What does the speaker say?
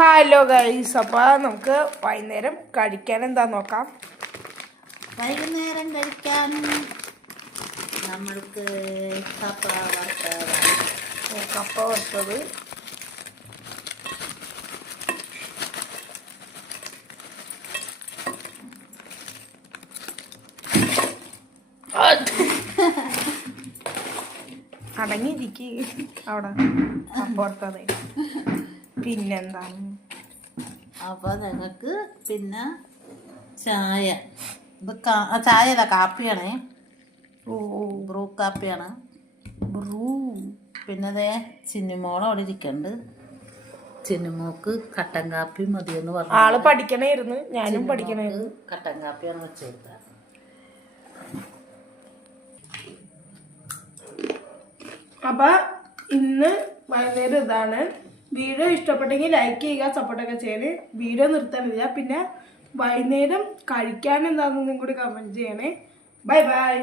Hello guys, അപ്പോൾ നമുക്ക് വൈകുന്നേരം കഴിക്കാൻ എന്താ നോക്കാം. വൈകുന്നേരം കഴിക്കാൻ നമ്മൾക്ക് കപ്പ വറുത്തത്. കപ്പ വറുത്തത്, അടങ്ങിയിരിക്ക് അവിടെ. കപ്പ വറുത്തത് പിന്നെന്താണ്? അപ്പോൾ ഞങ്ങൾക്ക് പിന്നെ ചായ. ഇത് ചായയല്ല, കാപ്പിയാണേ. ബ്രൂ കാപ്പിയാണ്. പിന്നെ അതേ ചിന്നുമോളെ അവിടെ ഇരിക്കുന്നുണ്ട്. ചിന്നുമോക്ക് കട്ടൻ കാപ്പി മതിയെന്ന് പറഞ്ഞു. ആള് പഠിക്കണായിരുന്നു, ഞാനും പഠിക്കണായിരുന്നു. കട്ടൻ കാപ്പിയാണ് വെച്ച് കൊടുത്തത്. അപ്പൊ ഇന്ന് വൈകുന്നേരം ഇതാണ്. വീഡിയോ ഇഷ്ടപ്പെട്ടെങ്കിൽ ലൈക്ക് ചെയ്യുക, സപ്പോർട്ടൊക്കെ ചെയ്യണേ. വീഡിയോ നിർത്താനില്ല. പിന്നെ വൈകുന്നേരം കഴിക്കാൻ എന്താണെന്നും കൂടി കമന്റ് ചെയ്യണേ. Bye bye.